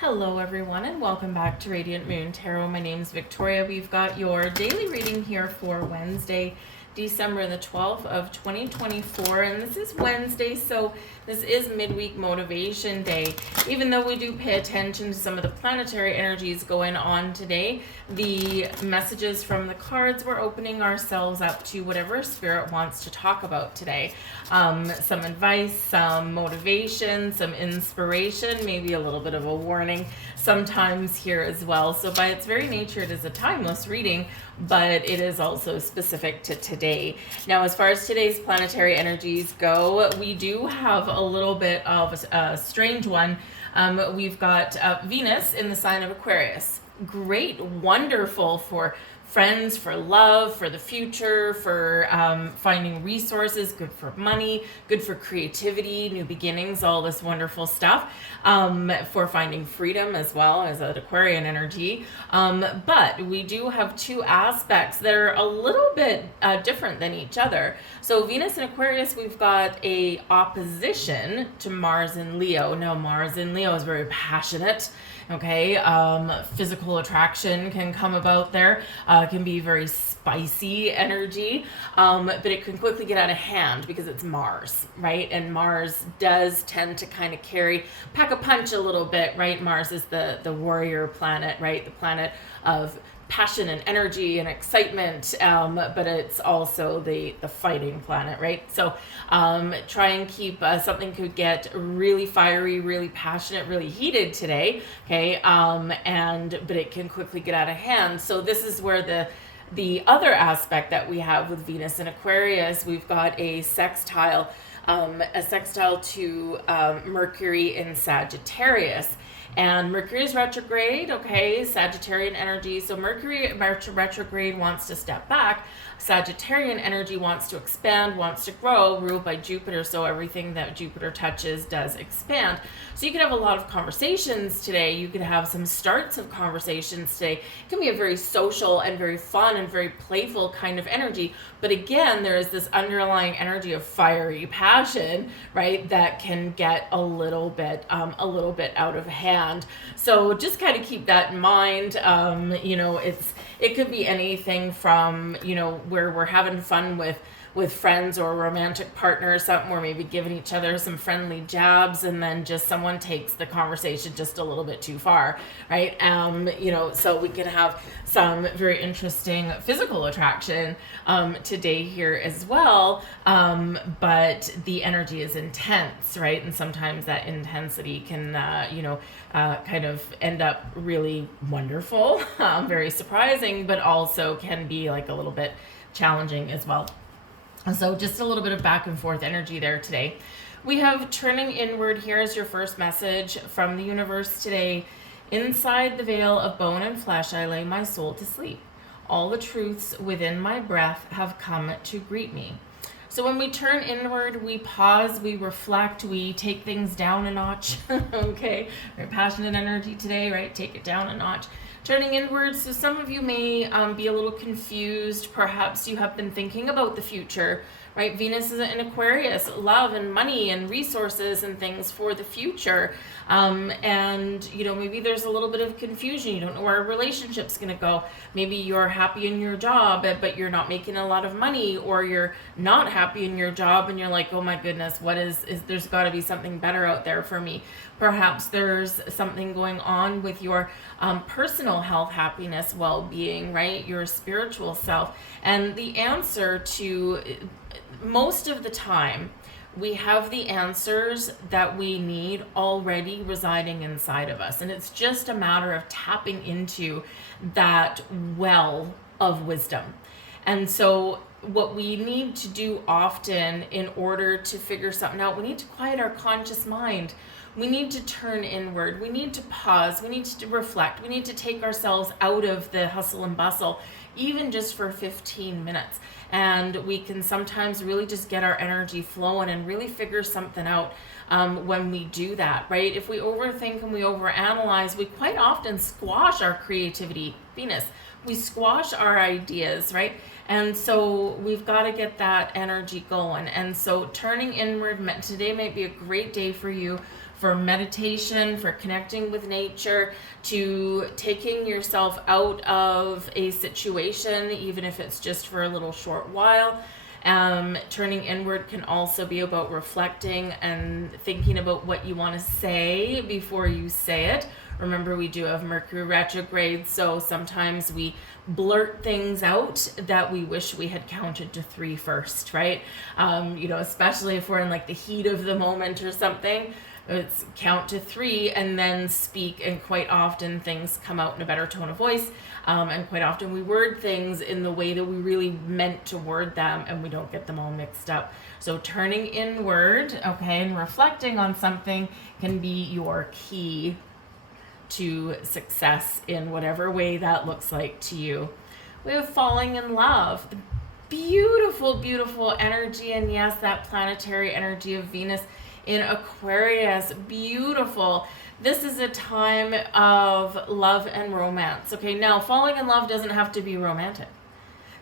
Hello everyone and welcome back to Radiant Moon Tarot. My name's Victoria. We've got your daily reading here for Wednesday, December the 12th of 2024, and this is Wednesday, so this is midweek motivation day. Even though we do pay attention to some of the planetary energies going on today, the messages from the cards, we're opening ourselves up to whatever spirit wants to talk about today. Some advice, some motivation, some inspiration, maybe a little bit of a warning sometimes here as well. So by its very nature, it is a timeless reading, but it is also specific to today. Now, as far as today's planetary energies go, we do have a little bit of a strange one. We've got Venus in the sign of Aquarius. Great, wonderful for friends, for love, for the future, for finding resources, good for money, good for creativity, new beginnings, all this wonderful stuff, for finding freedom as well as an Aquarian energy. But we do have two aspects that are a little bit different than each other. So Venus and Aquarius, we've got a opposition to Mars and Leo. Now Mars in Leo is very passionate. Okay, physical attraction can come about there, can be very spicy energy, but it can quickly get out of hand because it's Mars, right? And Mars does tend to kind of pack a punch a little bit, right? Mars is the warrior planet, right? The planet of passion and energy and excitement, but it's also the fighting planet, right? So try and keep something could get really fiery, really passionate, really heated today, okay? But it can quickly get out of hand. So this is where the other aspect that we have with Venus and Aquarius, we've got a sextile to Mercury in Sagittarius. And Mercury is retrograde, okay, Sagittarian energy. So Mercury retrograde wants to step back. Sagittarian energy wants to expand, wants to grow, ruled by Jupiter. So everything that Jupiter touches does expand. So you could have a lot of conversations today. You could have some starts of conversations today. It can be a very social and very fun and very playful kind of energy. But again, there is this underlying energy of fiery passion, right, that can get a little bit out of hand. So just kind of keep that in mind. It could be anything from, where we're having fun with friends or a romantic partner or something, or maybe giving each other some friendly jabs, and then just someone takes the conversation just a little bit too far, right? So we can have some very interesting physical attraction today here as well, but the energy is intense, right? And sometimes that intensity can, kind of end up really wonderful, very surprising, but also can be like a little bit challenging as well. So just a little bit of back and forth energy there today. We have turning inward here as your first message from the universe today. Inside the veil of bone and flesh, I lay my soul to sleep. All the truths within my breath have come to greet me. So when we turn inward, we pause, we reflect, we take things down a notch. Okay, very passionate energy today, right? Take it down a notch. Turning inwards, so some of you may be a little confused. Perhaps you have been thinking about the future, right? Venus is in Aquarius, love and money and resources and things for the future. Maybe there's a little bit of confusion. You don't know where a relationship's going to go. Maybe you're happy in your job, but you're not making a lot of money, or you're not happy in your job and you're like, oh my goodness, there's got to be something better out there for me. Perhaps there's something going on with your personal health, happiness, well-being, right? Your spiritual self. And the answer to most of the time, we have the answers that we need already residing inside of us. And it's just a matter of tapping into that well of wisdom. And so what we need to do often in order to figure something out, we need to quiet our conscious mind. We need to turn inward. We need to pause. We need to reflect. We need to take ourselves out of the hustle and bustle, even just for 15 minutes. And we can sometimes really just get our energy flowing and really figure something out when we do that, right? If we overthink and we overanalyze, we quite often squash our creativity. Venus, we squash our ideas, right? And so we've got to get that energy going. And so turning inward, today might be a great day for you for meditation, for connecting with nature, to taking yourself out of a situation, even if it's just for a little short while. Turning inward can also be about reflecting and thinking about what you want to say before you say it. Remember, we do have Mercury retrograde, so sometimes we blurt things out that we wish we had counted to 3 first, right? Especially if we're in like the heat of the moment or something. It's count to 3 and then speak, and quite often things come out in a better tone of voice, and quite often we word things in the way that we really meant to word them, and we don't get them all mixed up. So turning inward, okay, and reflecting on something can be your key to success in whatever way that looks like to you. We have falling in love, the beautiful, beautiful energy, and yes, that planetary energy of Venus in Aquarius, beautiful. This is a time of love and romance. Okay, now falling in love doesn't have to be romantic.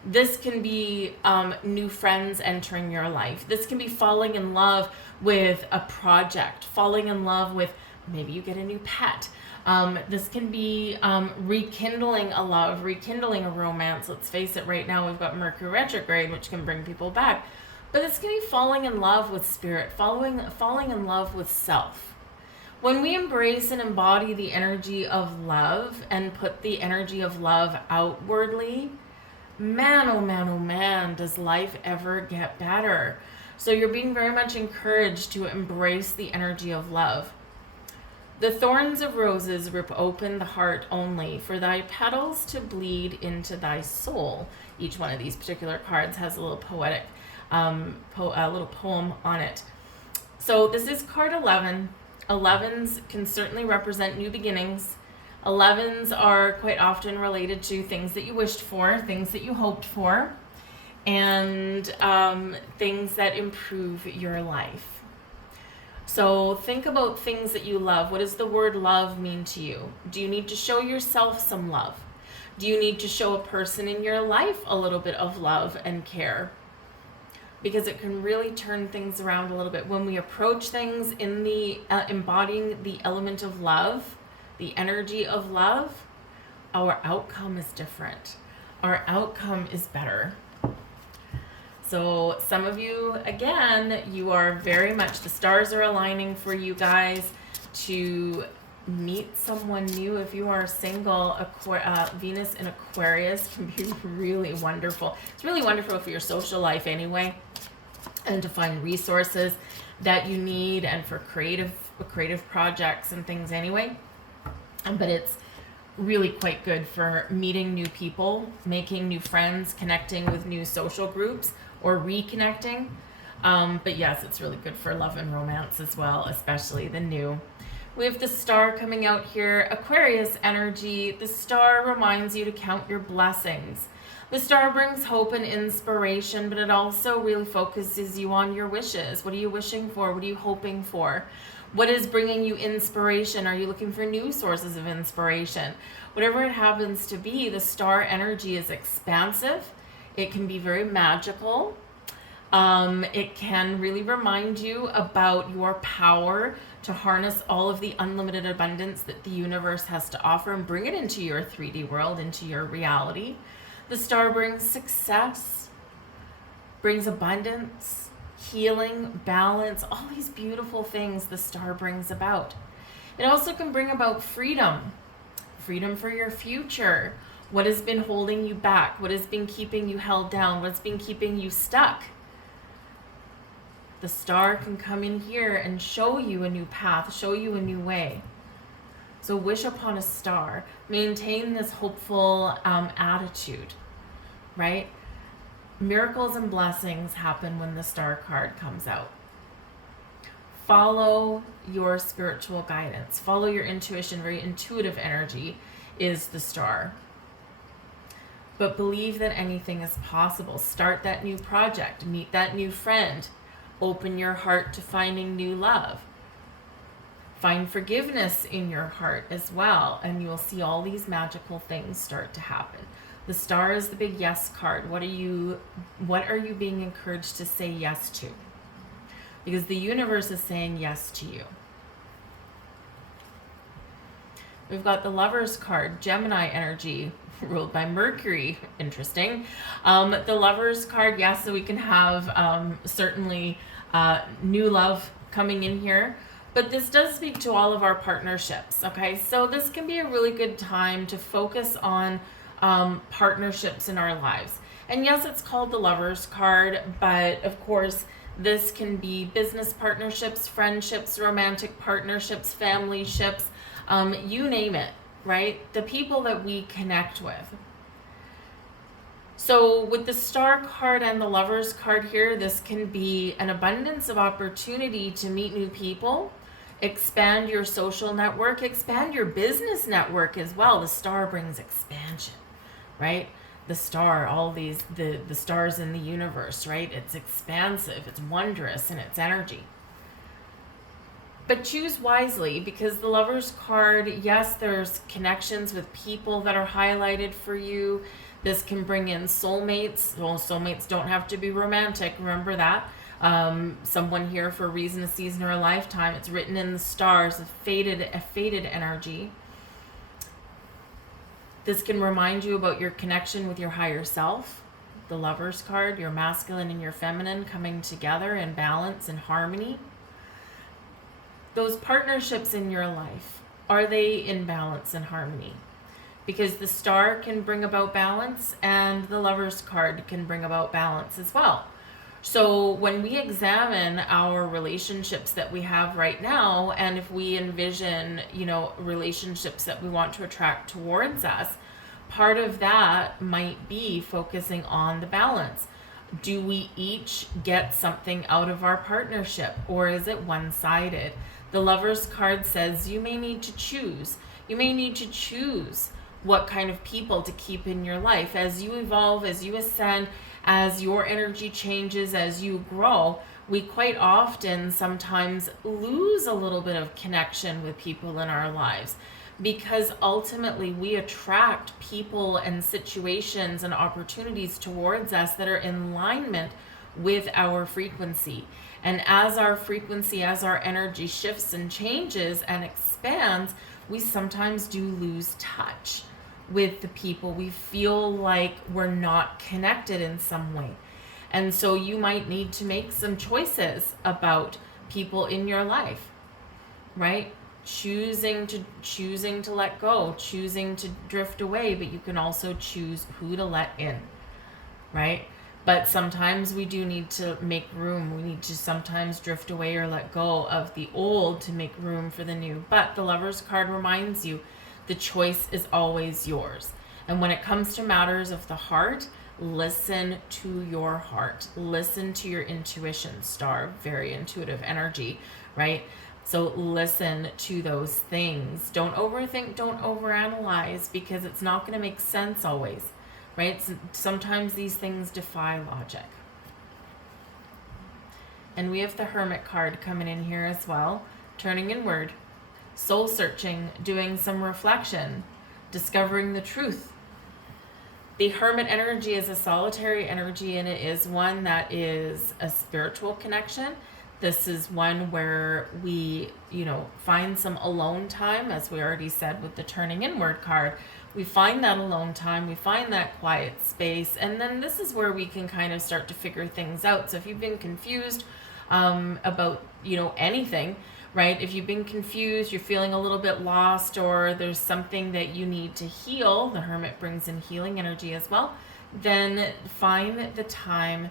This can be new friends entering your life. This can be falling in love with a project, falling in love with maybe you get a new pet. This can be rekindling a love, rekindling a romance. Let's face it, right now we've got Mercury retrograde, which can bring people back. But it's going to be falling in love with spirit, falling in love with self. When we embrace and embody the energy of love and put the energy of love outwardly, man, oh man, oh man, does life ever get better. So you're being very much encouraged to embrace the energy of love. The thorns of roses rip open the heart only, for thy petals to bleed into thy soul. Each one of these particular cards has a little poetic a little poem on it. So this is card 11. 11s can certainly represent new beginnings. 11s are quite often related to things that you wished for, things that you hoped for, and things that improve your life. So think about things that you love. What does the word love mean to you? Do you need to show yourself some love? Do you need to show a person in your life a little bit of love and care? Because it can really turn things around a little bit. When we approach things in the embodying the element of love, the energy of love, our outcome is different. Our outcome is better. So some of you, again, you are very much, the stars are aligning for you guys to meet someone new. If you are single, Venus in Aquarius can be really wonderful. It's really wonderful for your social life anyway, and to find resources that you need, and for creative projects and things anyway. But it's really quite good for meeting new people, making new friends, connecting with new social groups, or reconnecting. But yes, it's really good for love and romance as well, especially the new. We have the star coming out here, Aquarius energy. The star reminds you to count your blessings. The star brings hope and inspiration, but it also really focuses you on your wishes. What are you wishing for? What are you hoping for? What is bringing you inspiration? Are you looking for new sources of inspiration? Whatever it happens to be, the star energy is expansive. It can be very magical. It can really remind you about your power to harness all of the unlimited abundance that the universe has to offer and bring it into your 3D world, into your reality. The star brings success, brings abundance, healing, balance, all these beautiful things the star brings about. It also can bring about freedom, freedom for your future. What has been holding you back? What has been keeping you held down? What's been keeping you stuck? The star can come in here and show you a new path, show you a new way. So wish upon a star. Maintain this hopeful attitude, right? Miracles and blessings happen when the star card comes out. Follow your spiritual guidance. Follow your intuition. Very intuitive energy is the star. But believe that anything is possible. Start that new project. Meet that new friend. Open your heart to finding new love. Find forgiveness in your heart as well, and you will see all these magical things start to happen. The star is the big yes card. What are you being encouraged to say yes to? Because the universe is saying yes to you. We've got the Lovers card, Gemini energy, ruled by Mercury. Interesting. The Lovers card, yes, so we can have certainly new love coming in here. But this does speak to all of our partnerships, okay? So this can be a really good time to focus on partnerships in our lives. And yes, it's called the Lovers card, but of course, this can be business partnerships, friendships, romantic partnerships, family ships, you name it, right? The people that we connect with. So with the Star card and the Lovers card here, this can be an abundance of opportunity to meet new people, expand your social network, expand your business network as well. The Star brings expansion, right? The star, all these, the stars in the universe, right? It's expansive, it's wondrous in its energy. But choose wisely, because the Lovers card, yes, there's connections with people that are highlighted for you. This can bring in soulmates. Well, soulmates don't have to be romantic. Remember that. Someone here for a reason, a season, or a lifetime. It's written in the stars, a fated energy. This can remind you about your connection with your higher self. The Lovers card, your masculine and your feminine coming together in balance and harmony. Those partnerships in your life, are they in balance and harmony? Because the Star can bring about balance and the Lovers card can bring about balance as well. So when we examine our relationships that we have right now, and if we envision, relationships that we want to attract towards us, part of that might be focusing on the balance. Do we each get something out of our partnership, or is it one-sided? The Lovers card says you may need to choose. You may need to choose what kind of people to keep in your life. As you evolve, as you ascend, as your energy changes, as you grow, we quite often sometimes lose a little bit of connection with people in our lives, because ultimately we attract people and situations and opportunities towards us that are in alignment with our frequency. And as our frequency, as our energy shifts and changes and expands, we sometimes do lose touch with the people. We feel like we're not connected in some way. And so you might need to make some choices about people in your life, right? Choosing to let go, choosing to drift away, but you can also choose who to let in, right? But sometimes we do need to make room. We need to sometimes drift away or let go of the old to make room for the new. But the Lovers card reminds you the choice is always yours. And when it comes to matters of the heart, listen to your heart. Listen to your intuition, Star, very intuitive energy, right? So listen to those things. Don't overthink, don't overanalyze, because it's not going to make sense always, right? Sometimes these things defy logic. And we have the Hermit card coming in here as well, turning inward, soul searching, doing some reflection, discovering the truth. The Hermit energy is a solitary energy, and it is one that is a spiritual connection. This is one where we, find some alone time, as we already said with the turning inward card. We find that alone time, we find that quiet space, and then this is where we can kind of start to figure things out. So if you've been confused about, anything, right? If you've been confused, you're feeling a little bit lost, or there's something that you need to heal, the Hermit brings in healing energy as well, then find the time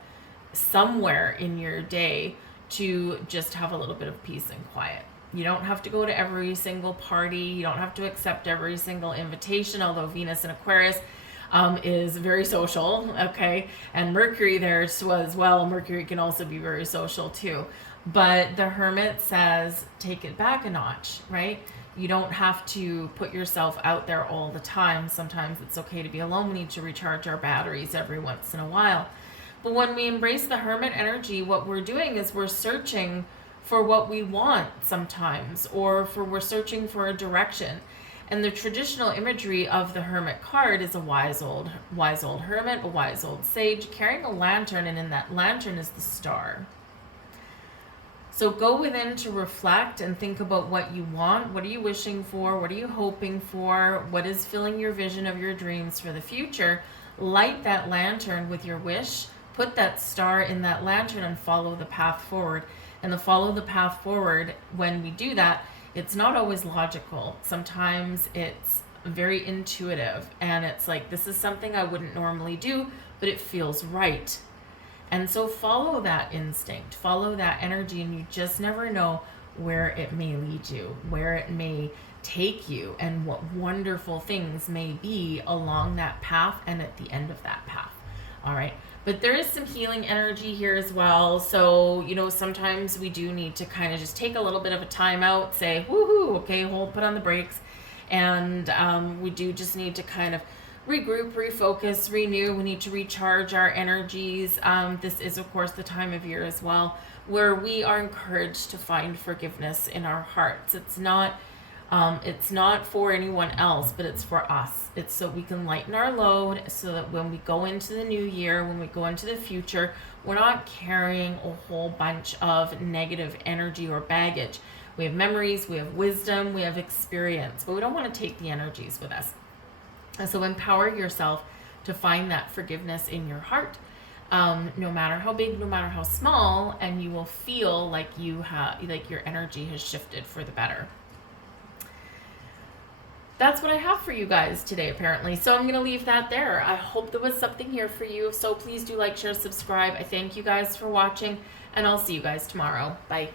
somewhere in your day to just have a little bit of peace and quiet. You don't have to go to every single party. You don't have to accept every single invitation, although Venus in Aquarius is very social, okay? And Mercury there as well. Mercury can also be very social too. But the Hermit says, take it back a notch, right? You don't have to put yourself out there all the time. Sometimes it's okay to be alone. We need to recharge our batteries every once in a while. But when we embrace the Hermit energy, what we're doing is we're searching for what we want sometimes, or we're searching for a direction. And the traditional imagery of the Hermit card is a wise old hermit, a wise old sage carrying a lantern, and in that lantern is the star. So go within to reflect and think about what you want. What are you wishing for? What are you hoping for? What is filling your vision of your dreams for the future? Light that lantern with your wish. Put that star in that lantern and follow the path forward. And the follow the path forward, when we do that, it's not always logical. Sometimes it's very intuitive. And it's like, this is something I wouldn't normally do, but it feels right. And so follow that instinct, follow that energy, and you just never know where it may lead you, where it may take you, and what wonderful things may be along that path and at the end of that path. All right. But there is some healing energy here as well. So, sometimes we do need to kind of just take a little bit of a time out, say, woohoo, okay, put on the brakes. And we do just need to kind of regroup, refocus, renew. We need to recharge our energies. This is, of course, the time of year as well where we are encouraged to find forgiveness in our hearts. It's not for anyone else, but it's for us. It's so we can lighten our load, so that when we go into the new year, when we go into the future, we're not carrying a whole bunch of negative energy or baggage. We have memories, we have wisdom, we have experience, but we don't want to take the energies with us. And so empower yourself to find that forgiveness in your heart, no matter how big, no matter how small, and you will feel like your energy has shifted for the better. That's what I have for you guys today, apparently. So I'm going to leave that there. I hope there was something here for you. So please do like, share, subscribe. I thank you guys for watching, and I'll see you guys tomorrow. Bye.